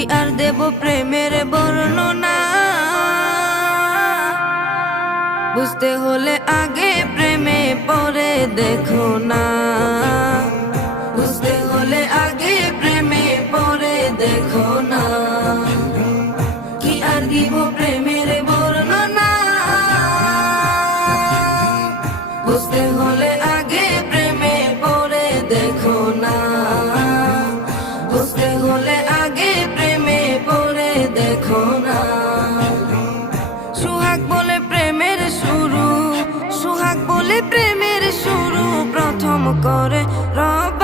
কি আর দেব প্রেমের বর্ণনা, বুঝতে হলে আগে প্রেমে পরে দেখো না, বুঝতে হলে আগে প্রেমে পরে দেখো না। কি আর দিব প্রেমের বর্ণনা, বুঝতে হলে আগে প্রেমে পরে দেখো না, বুঝতে হলে আগে প্রেমে পরে দেখো না। সুহাগ বলে প্রেমের শুরু, সুহাগ বলে প্রেমের শুরু প্রথম করে রব